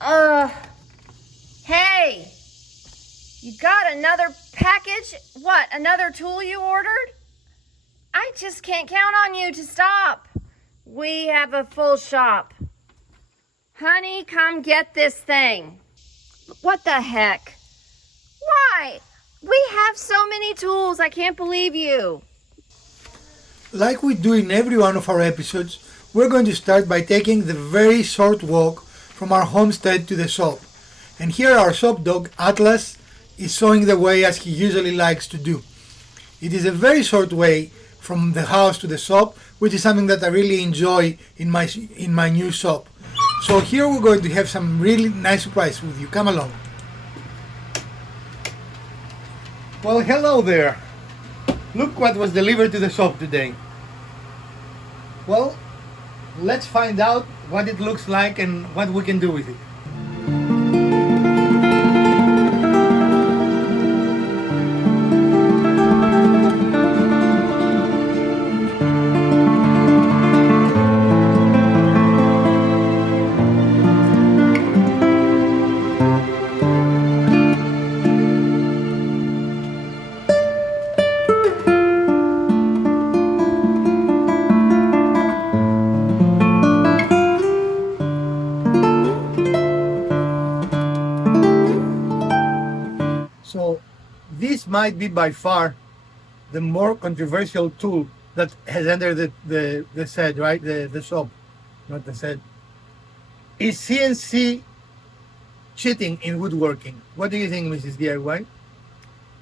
Uh, hey, you got another package? What, another tool you ordered? I just can't count on you to stop. We have a full shop. Honey, come get this thing. What the heck? Why? We have so many tools. I can't believe you. Like we do in every one of our episodes, we're going to start by taking the very short walk from our homestead to the shop. And here our shop dog, Atlas, is showing the way as he usually likes to do. It is a very short way from the house to the shop, which is something that I really enjoy in my new shop. So here we're going to have some really nice surprise with you. Come along. Well, hello there. Look what was delivered to the shop today. Well, let's find out what it looks like and what we can do with it. So this might be by far the more controversial tool that has entered the set, right? The shop, not the set. Is CNC cheating in woodworking? What do you think, Mrs. DIY?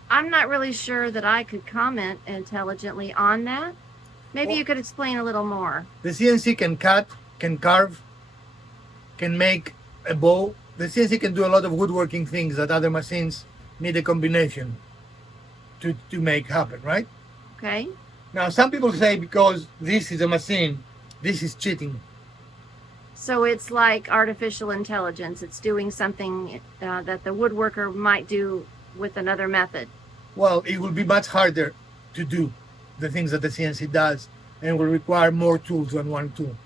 I'm not really sure that I could comment intelligently on that. Maybe you could explain a little more. The CNC can cut, can carve, can make a bow. The CNC can do a lot of woodworking things that other machines need a combination to make happen, right? Okay. Now, some people say because this is a machine, this is cheating. So it's like artificial intelligence. It's doing something that the woodworker might do with another method. Well, it will be much harder to do the things that the CNC does and will require more tools than one tool.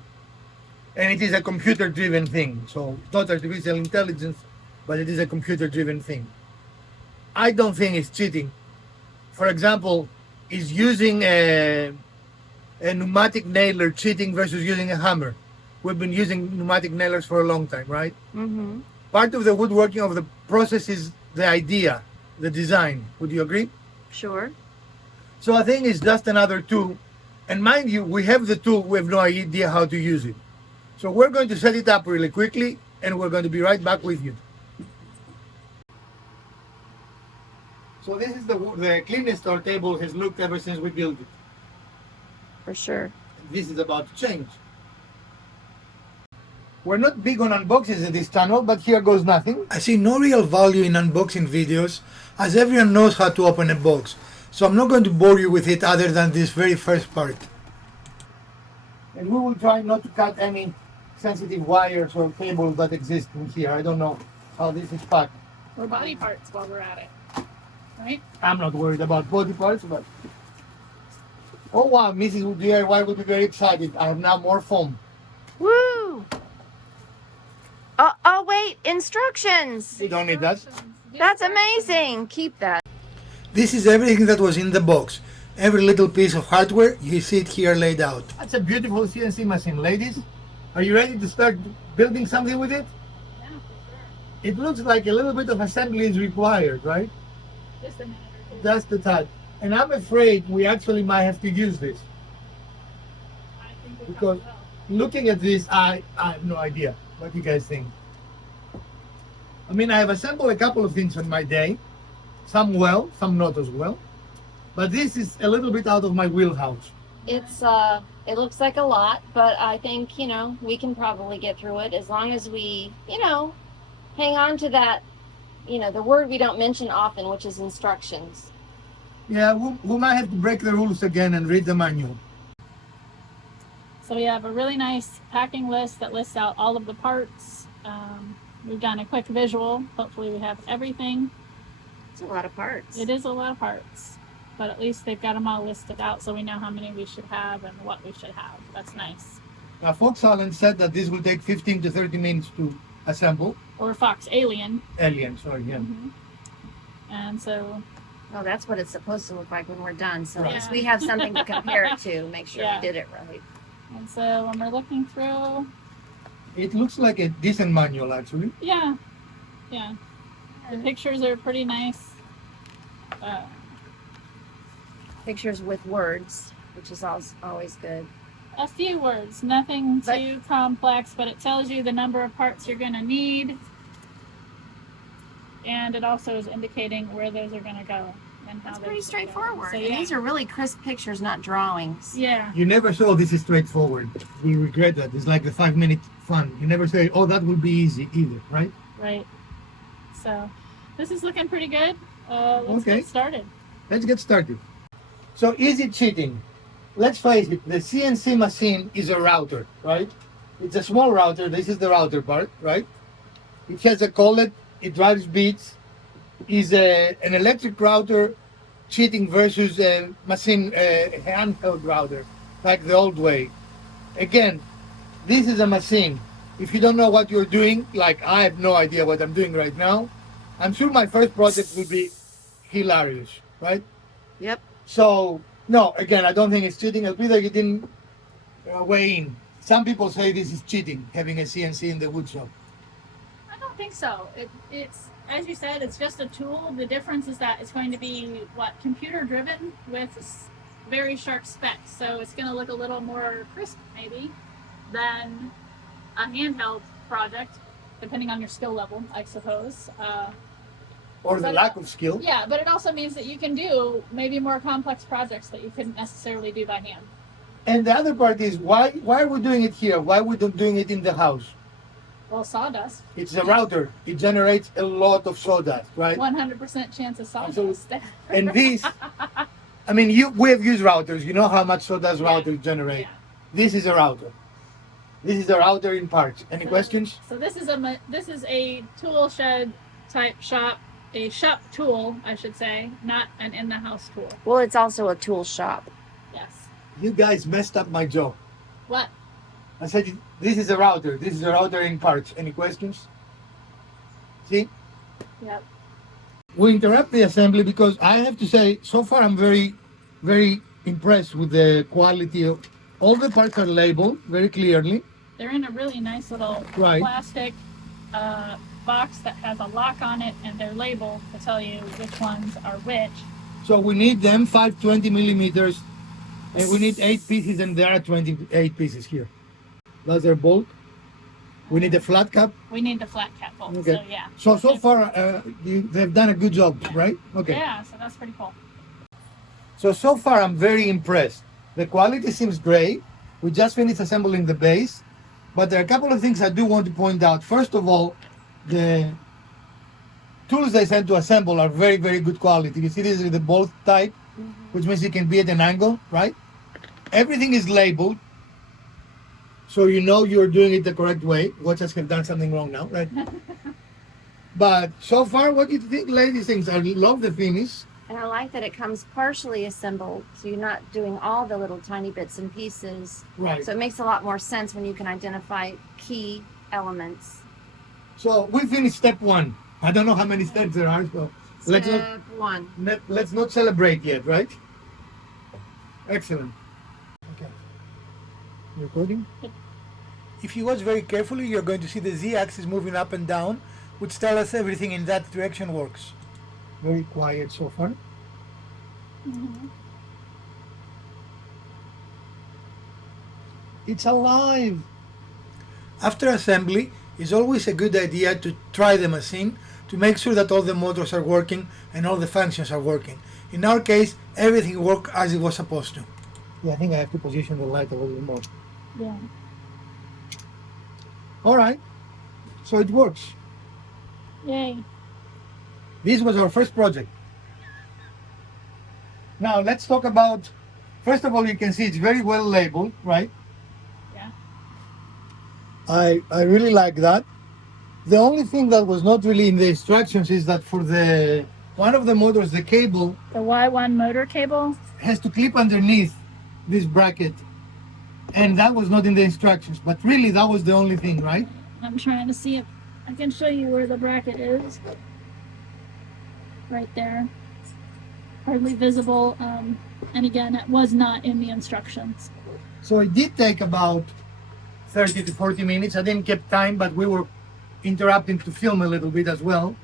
And it is a computer-driven thing. So it's not artificial intelligence, but it is a computer-driven thing. I don't think it's cheating. For example, is using a pneumatic nailer cheating versus using a hammer? We've been using pneumatic nailers for a long time, right? Mm-hmm. Part of the woodworking of the process is the idea, the design. Would you agree? Sure. So I think it's just another tool. And mind you, we have the tool, we have no idea how to use it. So we're going to set it up really quickly and we're going to be right back with you. So this is the cleanest our table has looked ever since we built it. For sure. This is about to change. We're not big on unboxings in this channel, but here goes nothing. I see no real value in unboxing videos, as everyone knows how to open a box. So I'm not going to bore you with it other than this very first part. And we will try not to cut any sensitive wires or cables that exist in here. I don't know how this is packed. Or body parts while we're at it, right? I'm not worried about body parts, but... Oh wow, Mrs. DIY will be very excited. I have now more foam. Woo! Oh, wait, instructions. You don't need that. That's amazing. Keep that. This is everything that was in the box. Every little piece of hardware, you see it here laid out. That's a beautiful CNC machine, ladies. Are you ready to start building something with it? Yeah, for sure. It looks like a little bit of assembly is required, right? Just a minute or two. Just a touch. And I'm afraid we actually might have to use this. I think we Because probably will. looking at this, I have no idea. What do you guys think? I mean, I have assembled a couple of things on my day. Some well, some not as well. But this is a little bit out of my wheelhouse. It looks like a lot, but I think, we can probably get through it as long as we, hang on to that, the word we don't mention often, which is instructions. Yeah, we might have to break the rules again and read the manual. So we have a really nice packing list that lists out all of the parts. We've done a quick visual. Hopefully we have everything. It's a lot of parts. It is a lot of parts, but at least they've got them all listed out so we know how many we should have and what we should have. That's nice. Now, Fox Allen said that this will take 15 to 30 minutes assemble. or Fox Alien. Alien, sorry, yeah. And so, Oh, that's what it's supposed to look like when we're done. So at least Yeah. we have something to compare it to. Make sure Yeah. we did it right. and so when we're looking through, It looks like a decent manual, actually. yeah, yeah, the pictures are pretty nice. Pictures with words, which is always good. A few words, nothing But- too complex, but it tells you the number of parts you're going to need. And it also is indicating where those are going to go and how That's they pretty should go. straightforward. So, And yeah. these are really crisp pictures, not drawings. Yeah, You never saw this is straightforward. We regret that. It's like the 5-minute fun. You never say, oh, that will be easy either, right? right. So this is looking pretty good. Let's Okay. get started. Let's get started. So is it cheating? Let's face it, the CNC machine is a router, right? It's a small router. This is the router part, right? It has a collet, it drives beats. Is an electric router cheating versus a machine, handheld router, like the old way? Again, this is a machine. If you don't know what you're doing, like I have no idea what I'm doing right now, I'm sure my first project will be hilarious, right? Yep. So, no, again, I don't think it's cheating. I'll be like it didn't weigh in. Some people say this is cheating, having a CNC in the wood shop. I don't think so. It's as you said, it's just a tool. The difference is that it's going to be computer driven with very sharp specs. So it's going to look a little more crisp maybe than a handheld project, depending on your skill level, I suppose. Or the But- lack of skill. Yeah, but it also means that you can do maybe more complex projects that you couldn't necessarily do by hand. And the other part is, why are we doing it here? Why are we not doing it in the house? Well, sawdust, It's a router. It generates a lot of sawdust, right? 100% chance of sawdust. Absolutely. And this, I mean, we have used routers. You know how much sawdust routers generate. Yeah. This is a router. This is a router in parts. Any questions? So this is a tool shed type shop, a shop tool, I should say, not an in-the-house tool. Well, it's also a tool shop. Yes. You guys messed up my job. What? I said, this is a router. This is a router in parts. Any questions? See? Yep. We interrupt the assembly because I have to say, so far I'm very, very impressed with the quality of all the parts are labeled very clearly. They're in a really nice little Right. plastic box that has a lock on it, and they're labeled to tell you which ones are which. So we need them 520 millimeters, and we need 8 pieces, and there are 28 pieces here. Those are bolt. We need a flat cap. We need the flat cap bolt. Okay. So yeah. So far they've done a good job, right? Okay. Yeah. So that's pretty cool. So far I'm very impressed. The quality seems great. We just finished assembling the base, but there are a couple of things I do want to point out. First of all, the tools they sent to assemble are very, very good quality. You see this is the bolt type, which means you can be at an angle, right? Everything is labeled, so you know you're doing it the correct way. Watch us have done something wrong now, right? But so far, what do you think, ladies? Things I love the finish. And I like that it comes partially assembled, so you're not doing all the little tiny bits and pieces. Right. So it makes a lot more sense when you can identify key elements. So we finished step 1. I don't know how many steps there are, so let's Step one. let's not celebrate yet, right? Excellent. Okay. Recording? Yep. If you watch very carefully, you're going to see the z-axis moving up and down, which tell us everything in that direction works. Very quiet so far. It's alive! After assembly, it's always a good idea to try the machine to make sure that all the motors are working and all the functions are working. In our case, everything worked as it was supposed to. Yeah, I think I have to position the light a little bit more. Yeah. Alright, so it works. Yay. This was our first project. Now let's talk about, first of all, you can see it's very well labeled, right? Yeah. I really like that. The only thing that was not really in the instructions is that for the one of the motors, the cable The Y1 motor cable. has to clip underneath this bracket, and that was not in the instructions. But really, that was the only thing, right? I'm trying to see it. I can show you where the bracket is. Right there. Hardly visible. And again, it was not in the instructions. So it did take about 30 to 40 minutes. I didn't keep time, but we were interrupting to film a little bit as well.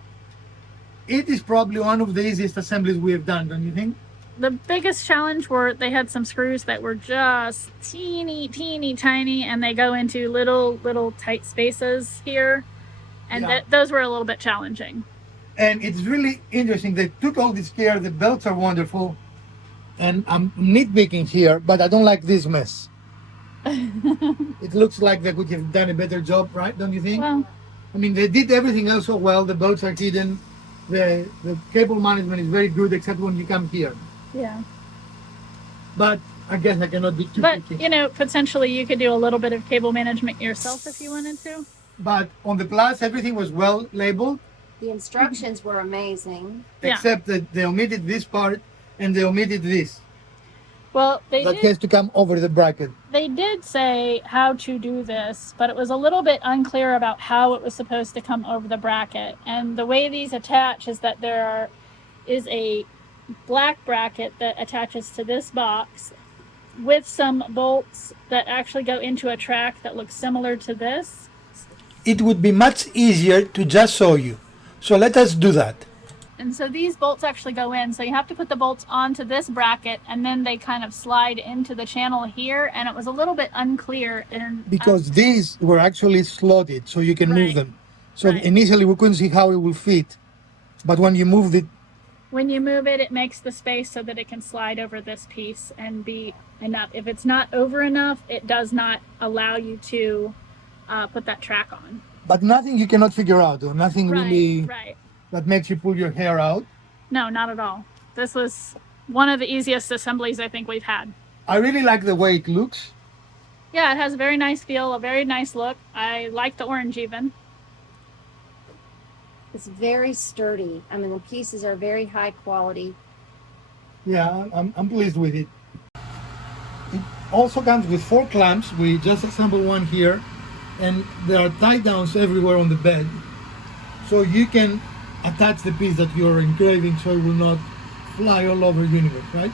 It is probably one of the easiest assemblies we have done, don't you think? The biggest challenge were they had some screws that were just teeny tiny, and they go into little tight spaces here, and Yeah. those were a little bit challenging. And it's really interesting. They took all this care. The belts are wonderful. And I'm nitpicking here, but I don't like this mess. It looks like they could have done a better job, right? Don't you think? Well, I mean, they did everything else so well. The belts are hidden. The cable management is very good, except when you come here. yeah. But I guess I cannot be too But, picky. you know, potentially you could do a little bit of cable management yourself if you wanted to. But on the Plus, everything was well labeled, The instructions were amazing. Yeah. except that they omitted this part and they omitted this. Well, That has to come over the bracket. they did say how to do this, but it was a little bit unclear about how it was supposed to come over the bracket. And the way these attach is that there is a black bracket that attaches to this box with some bolts that actually go into a track that looks similar to this. It would be much easier to just show you. So let us do that. And so these bolts actually go in. So you have to put the bolts onto this bracket, and then they kind of slide into the channel here. And it was a little bit unclear. And Because these were actually slotted, so you can move Right. them. So Right. initially we couldn't see how it will fit. But when you moved it, when you move it, it makes the space so that it can slide over this piece and be enough. If it's not over enough, it does not allow you to put that track on. but nothing you cannot figure out, or nothing really Right. that makes you pull your hair out. No, not at all. This was one of the easiest assemblies I think we've had. I really like the way it looks. Yeah, it has a very nice feel, a very nice look. I like the orange even. It's very sturdy. I mean, the pieces are very high quality. Yeah, I'm pleased with it. It also comes with 4 clamps. We just assembled one here, and there are tie downs everywhere on the bed. So you can attach the piece that you're engraving so it will not fly all over universe, right?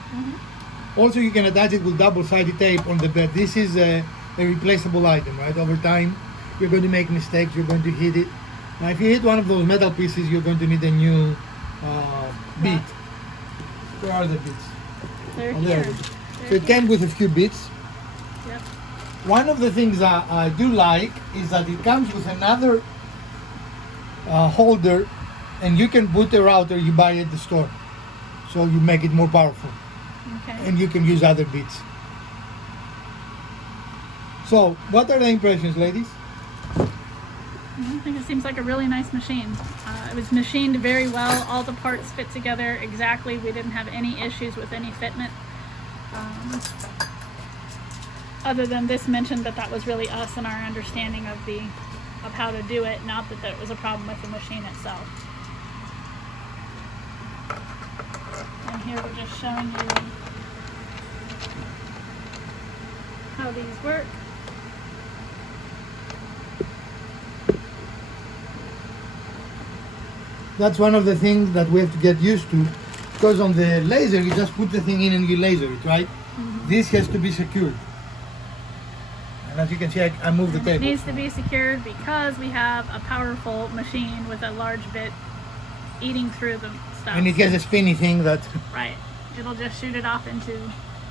Also, you can attach it with double-sided tape on the bed. This is a replaceable item, right? Over time, you're going to make mistakes, you're going to hit it. Now, if you hit one of those metal pieces, you're going to need a new bead. Where are the beads? They're Oh, there here. it is. So it came with a few bits. Yep. One of the things I do like is that it comes with another holder, and you can put a router you buy at the store. So you make it more powerful, Okay. and you can use other bits. So, what are the impressions, ladies? I think it seems like a really nice machine. It was machined very well. All the parts fit together exactly. We didn't have any issues with any fitment. Other than this mentioned that was really us and our understanding of how to do it, not that there was a problem with the machine itself. And here we're just showing you how these work. That's one of the things that we have to get used to, because on the laser you just put the thing in and you laser it, right? This has to be secured. And as you can see, I moved the It table. needs to be secured because we have a powerful machine with a large bit eating through the stuff. And it has a spinny thing that Right. It'll just shoot it off into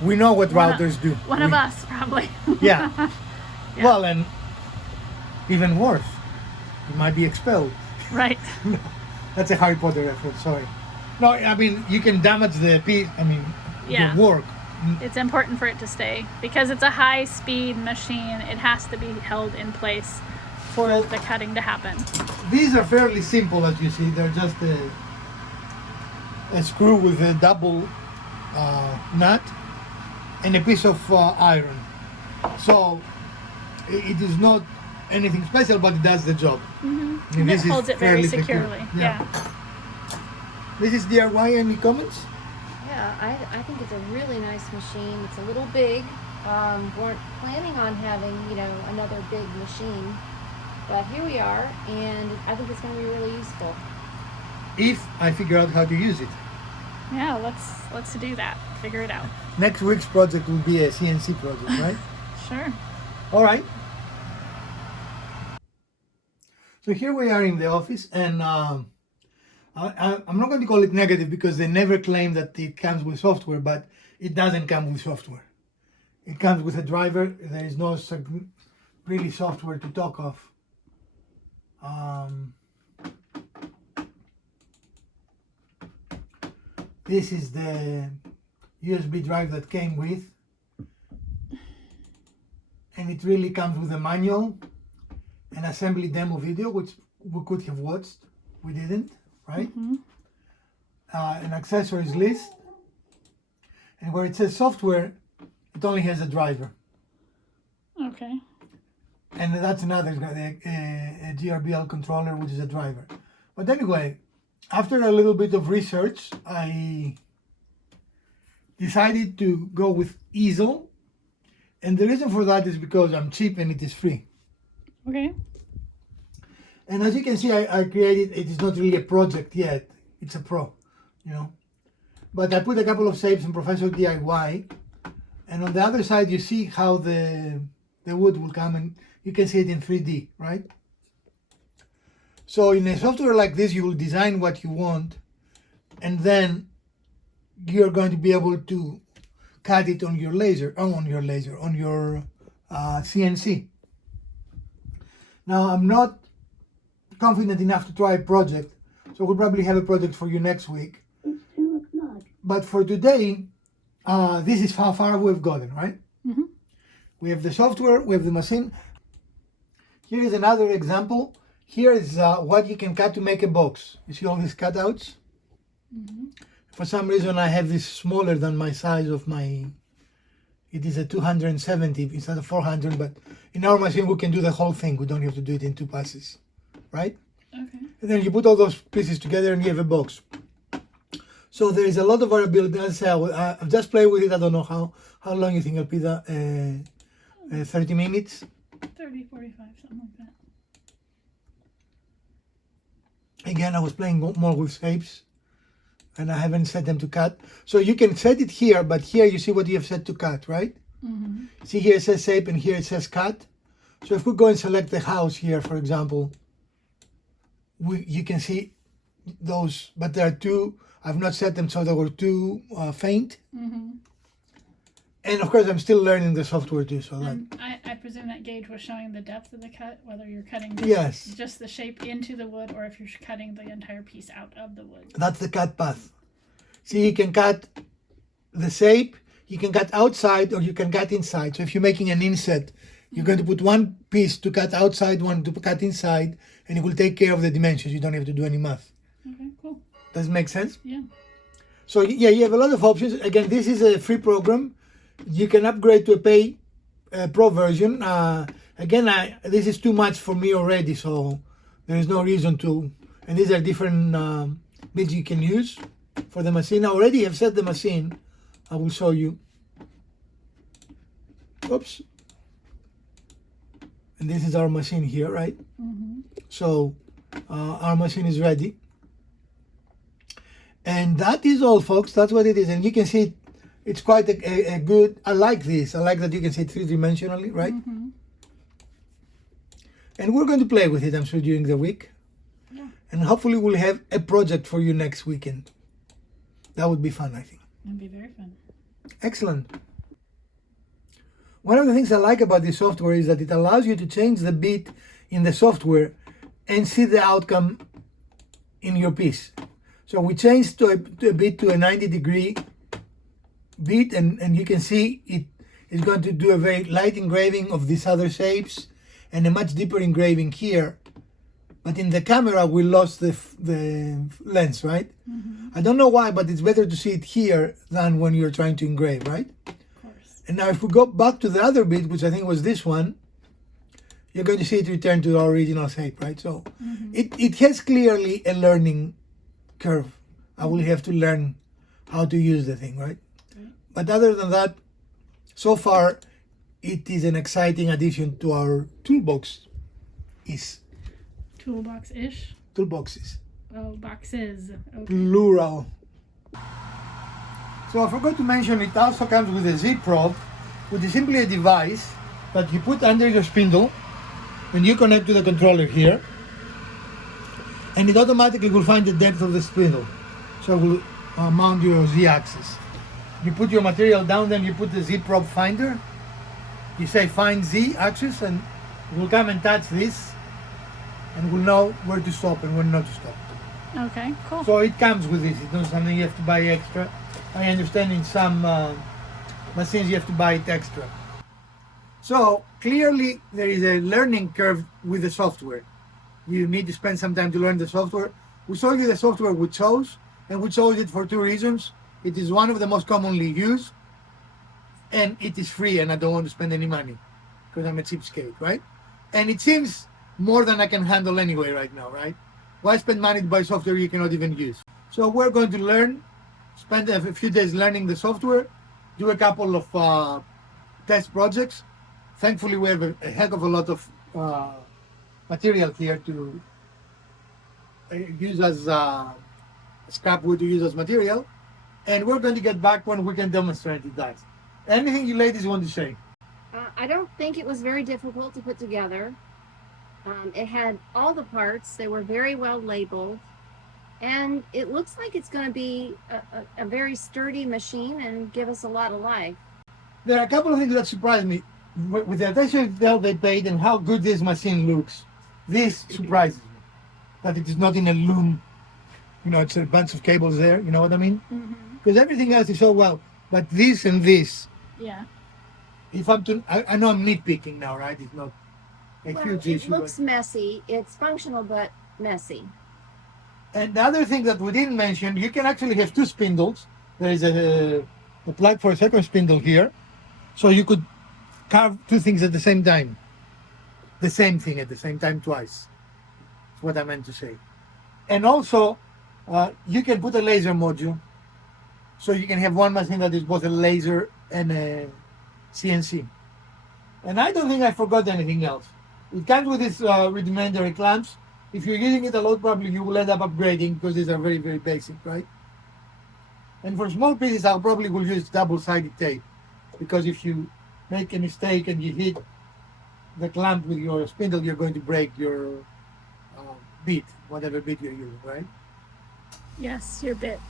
we know what One of- routers do. one of us, probably. Yeah. Yeah. Well, and even worse, you might be expelled. Right. That's a Harry Potter reference, sorry. No, I mean, you can damage the piece, Yeah. the work. It's important for it to stay because it's a high-speed machine. It has to be held in place for the cutting to happen. These are fairly simple, as you see. They're just a screw with a double nut and a piece of iron. So it is not anything special, but it does the job. I mean, And this it is holds it very fairly secure. securely. Yeah. This is DIY. Any comments? Yeah, I think it's a really nice machine. It's a little big. Weren't planning on having, another big machine. But here we are, and I think it's going to be really useful. If I figure out how to use it. Yeah, let's do that. Figure it out. Next week's project will be a CNC project, right? Sure. All right. So here we are in the office, and I'm not going to call it negative because they never claim that it comes with software, but it doesn't come with software. It comes with a driver. There is no really software to talk of. This is the USB drive that came with, and it really comes with a manual, an assembly demo video, which we could have watched. We didn't, right? An accessories list, and where it says software, it only has a driver. Okay. And that's another a GRBL controller, which is a driver. But anyway, after a little bit of research, I decided to go with easel, and the reason for that is because I'm cheap and it is free. Okay. And as you can see, I created, it is not really a project yet, it's a pro, you know. But I put a couple of shapes in Professor DIY, and on the other side you see how the wood will come, and you can see it in 3D, right? So in a software like this, you will design what you want, and then you're going to be able to cut it on your CNC. Now, I'm not confident enough to try a project, so we'll probably have a project for you next week. It's 2 o'clock. But for today, this is how far we've gotten, right? Mm-hmm. We have the software, we have the machine. Here is another example. Here is what you can cut to make a box. You see all these cutouts? Mm-hmm. For some reason, I have this smaller than my size of my, it is a 270 instead of 400, but in our machine, we can do the whole thing. We don't have to do it in 2 passes, right? Okay. And then you put all those pieces together and you have a box. So there is a lot of variability. As I say, I've just played with it. I don't know how long you think it'll be, 30 minutes? 30, 45, something like that. Again, I was playing more with shapes, and I haven't set them to cut. So you can set it here, but here you see what you have set to cut, right? Mm-hmm. See, here it says shape and here it says cut. So if we go and select the house here, for example, you can see those, but there are 2. I've not set them so they were too faint. Mm-hmm. And of course, I'm still learning the software too. So that, And I presume that gauge was showing the depth of the cut, whether you're cutting yes, just the shape into the wood or if you're cutting the entire piece out of the wood. that's the cut path. See, you can cut the shape, you can cut outside or you can cut inside. So if you're making an inset, you're going to put one piece to cut outside, one to cut inside, and it will take care of the dimensions. You don't have to do any math. Okay, cool. Does it make sense? Yeah. So yeah, you have a lot of options. Again, this is a free program. You can upgrade to a pay pro version. Again, this is too much for me already, so there is no reason to. And these are different bits you can use for the machine. I already have set the machine. I will show you. Oops. And this is our machine here, right? Mm-hmm. So our machine is ready. And that is all, folks. That's what it is. And you can see it's quite a good, I like this. I like that you can see it 3-dimensionally, right? Mm-hmm. And we're going to play with it, I'm sure, during the week. Yeah. And hopefully we'll have a project for you next weekend. That would be fun, I think. That'd be very fun. Excellent. One of the things I like about this software is that it allows you to change the bit in the software and see the outcome in your piece. So we changed a bit to a 90-degree bit, and you can see it is going to do a very light engraving of these other shapes and a much deeper engraving here. But in the camera, we lost the lens, right? Mm-hmm. I don't know why, but it's better to see it here than when you're trying to engrave, right? Of course. And now if we go back to the other bit, which I think was this one, you're going to see it return to our original shape, right? So Mm-hmm. it has clearly a learning curve. I will have to learn how to use the thing, right? Right. But other than that, so far, it is an exciting addition to our toolbox. is Toolbox-ish. toolboxes, Oh, boxes. Okay. plural. So I forgot to mention it also comes with a Z probe, which is simply a device that you put under your spindle and you connect to the controller here, and it automatically will find the depth of the spindle. So it will mount your Z axis. You put your material down, then you put the Z probe finder. You say find Z axis, and it will come and touch this, and will know where to stop and where not to stop. Okay, cool. So it comes with this. It's not something you have to buy extra. I understand in some machines you have to buy it extra. So clearly there is a learning curve with the software. You need to spend some time to learn the software. We show you the software we chose, and we chose it for two reasons. It is one of the most commonly used, and it is free, and I don't want to spend any money because I'm a cheapskate, right? And it seems more than I can handle anyway right now, right? Why spend money to buy software you cannot even use? So we're going to learn, spend a few days learning the software, do a couple of test projects. Thankfully, we have a heck of a lot of material here to use as scrap wood to use as material. And we're going to get back when we can demonstrate it, guys. Anything you ladies want to say? I don't think it was very difficult to put together. It had all the parts. They were very well labeled. And it looks like it's going to be a very sturdy machine and give us a lot of life. There are a couple of things that surprised me. With the attention to detail they paid and how good this machine looks, this surprises me. That it is not in a loom. You know, it's a bunch of cables there. You know what I mean? Because everything else is so well. But this and this, Yeah. if I'm to, I know I'm nitpicking now, right? It's not a Well, huge it issue. looks messy. It's functional, but messy. And the other thing that we didn't mention, you can actually have two spindles. There is a plug for a second spindle here. So you could carve two things at the same time. The same thing at the same time twice. That's what I meant to say. And also, you can put a laser module. So you can have one machine that is both a laser and a CNC. And I don't think I forgot anything else. It comes with these rudimentary clamps. If you're using it a lot, probably you will end up upgrading because these are very, very basic, right? And for small pieces, I'll probably will use double-sided tape, because if you make a mistake and you hit the clamp with your spindle, you're going to break your bit, whatever bit you're using, right? Yes, your bit.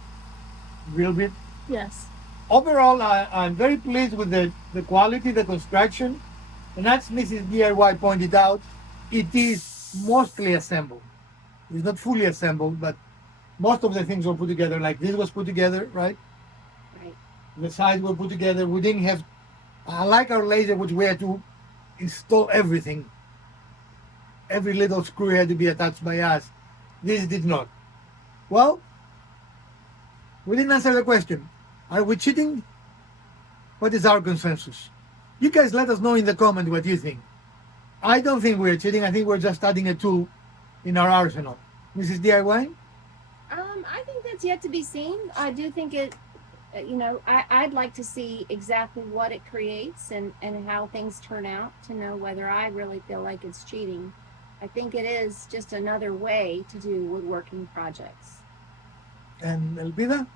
Real bit. Yes. Overall, I'm very pleased with the quality, the construction, and as Mrs. DIY pointed out, it is mostly assembled. It's not fully assembled, but most of the things were put together. Like this was put together, right? Right. The sides were put together. We didn't have, like our laser, which we had to install everything. Every little screw had to be attached by us. This did not. Well, we didn't answer the question. Are we cheating? What is our consensus? You guys let us know in the comment what you think. I don't think we're cheating. I think we're just adding a tool in our arsenal. Mrs. DIY? I think that's yet to be seen. I do think it, I'd like to see exactly what it creates and how things turn out to know whether I really feel like it's cheating. I think it is just another way to do woodworking projects. And Elvira?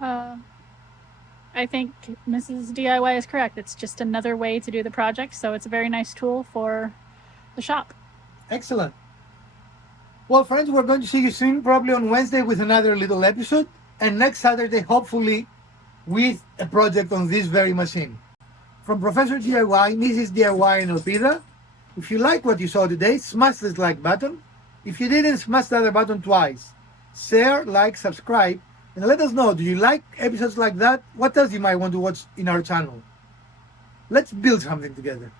I think Mrs. DIY is correct. It's just another way to do the project, so it's a very nice tool for the shop. Excellent. Well, friends, we're going to see you soon, probably on Wednesday with another little episode, and next Saturday, hopefully, with a project on this very machine. From Professor DIY, Mrs. DIY, and Elvira, if you like what you saw today, smash this like button. If you didn't, smash the other button twice. Share, like, subscribe, and let us know, do you like episodes like that? What else you might want to watch in our channel? Let's build something together.